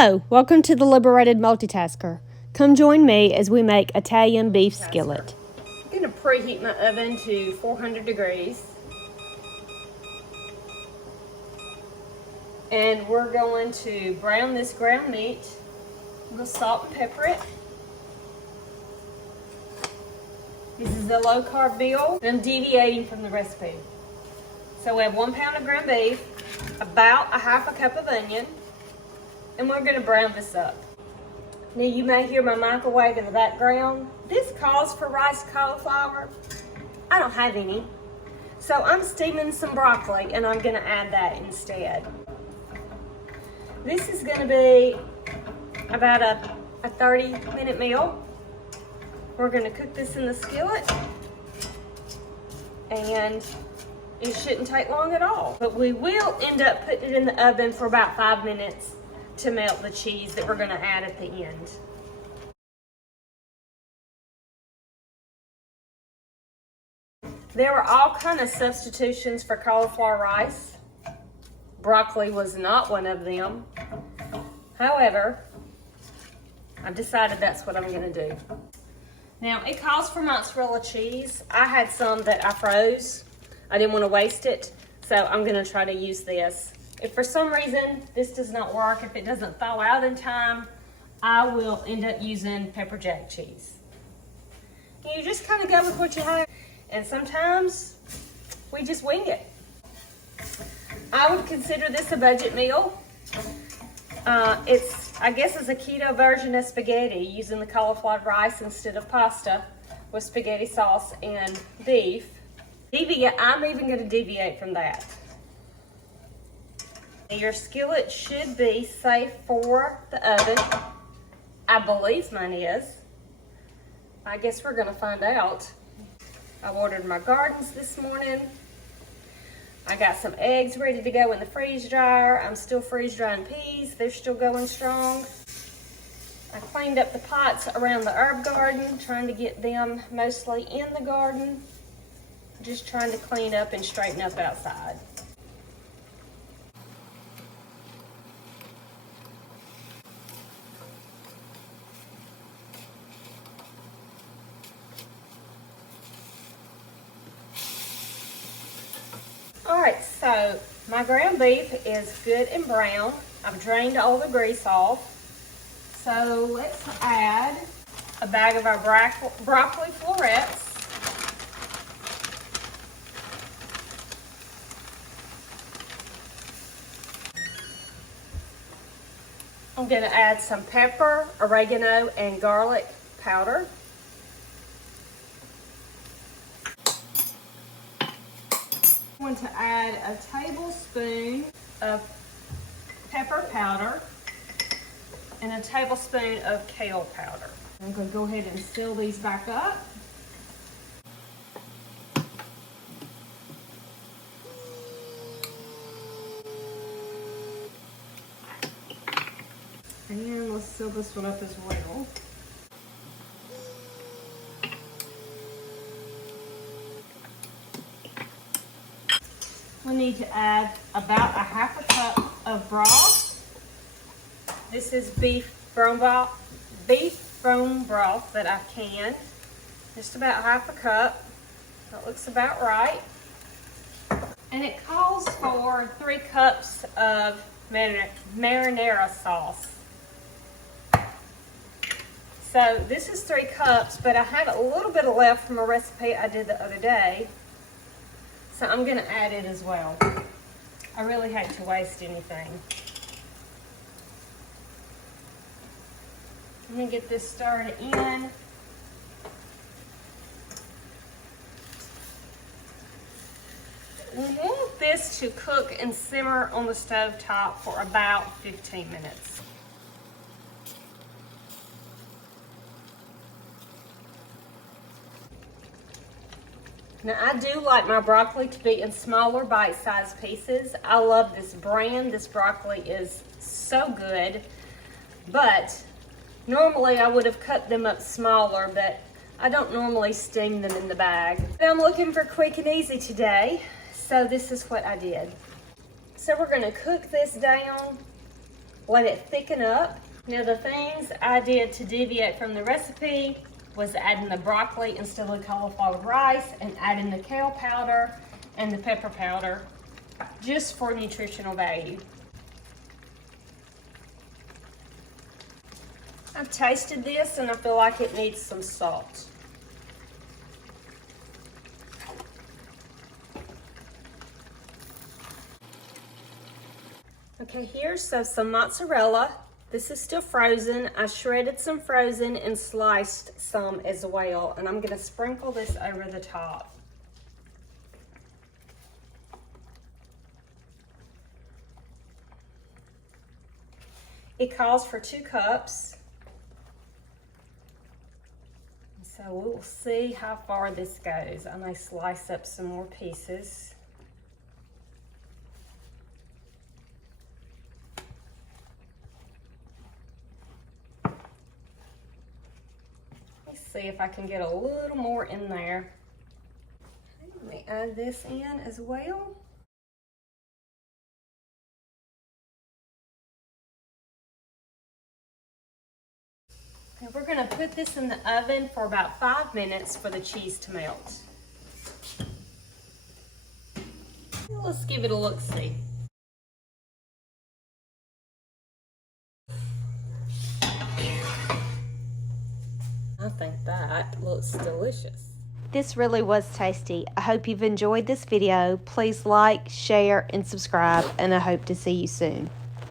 Hello, welcome to the Liberated Multitasker. Come join me as we make Italian beef skillet. I'm going to preheat my oven to 400 degrees. And we're going to brown this ground meat. I'm going to salt and pepper it. This is a low-carb meal, and I'm deviating from the recipe. So we have 1 pound of ground beef, about a half a cup of onion, and we're going to brown this up. Now you may hear my microwave in the background. This calls for rice cauliflower. I don't have any. So I'm steaming some broccoli and I'm going to add that instead. This is going to be about a 30-minute meal. We're going to cook this in the skillet and it shouldn't take long at all. But we will end up putting it in the oven for about 5 minutes to melt the cheese that we're going to add at the end. There were all kind of substitutions for cauliflower rice. Broccoli was not one of them. However, I've decided that's what I'm going to do. Now, it calls for mozzarella cheese. I had some that I froze. I didn't want to waste it, so I'm going to try to use this. If for some reason this does not work, if it doesn't thaw out in time, I will end up using pepper jack cheese. And you just kind of go with what you have. And sometimes we just wing it. I would consider this a budget meal. I guess it's a keto version of spaghetti, using the cauliflower rice instead of pasta with spaghetti sauce and beef. I'm even going to deviate from that. Your skillet should be safe for the oven. I believe mine is. I guess we're going to find out. I watered my gardens this morning. I got some eggs ready to go in the freeze dryer. I'm still freeze drying peas. They're still going strong. I cleaned up the pots around the herb garden, trying to get them mostly in the garden. Just trying to clean up and straighten up outside. Alright, so my ground beef is good and brown. I've drained all the grease off. So let's add a bag of our broccoli florets. I'm going to add some pepper, oregano, and garlic powder. I'm going to add a tablespoon of pepper powder and a tablespoon of kale powder. I'm going to go ahead and seal these back up. And let's seal this one up as well. We need to add about a half a cup of broth. This is beef bone broth that I canned. Just about half a cup. That looks about right. And it calls for 3 cups of marinara sauce. So this is 3 cups, but I had a little bit left from a recipe I did the other day. So I'm going to add it as well. I really hate to waste anything. I'm going to get this stirred in. We want this to cook and simmer on the stove top for about 15 minutes. Now, I do like my broccoli to be in smaller bite-sized pieces. I love this brand. This broccoli is so good. But normally I would have cut them up smaller, but I don't normally steam them in the bag. But I'm looking for quick and easy today, so this is what I did. So we're going to cook this down let it thicken up. Now the things I did to deviate from the recipe was adding the broccoli instead of the cauliflower rice and adding the kale powder and the pepper powder just for nutritional value. I've tasted this and I feel like it needs some salt. Okay, here's some mozzarella. This is still frozen. I shredded some frozen and sliced some as well, and I'm gonna sprinkle this over the top. It calls for 2 cups. So we'll see how far this goes. I may slice up some more pieces. Let's see if I can get a little more in there. Let me add this in as well. And we're gonna put this in the oven for about 5 minutes for the cheese to melt. Let's give it a look-see. I think that looks delicious. This really was tasty. I hope you've enjoyed this video. Please like, share, and subscribe, and I hope to see you soon.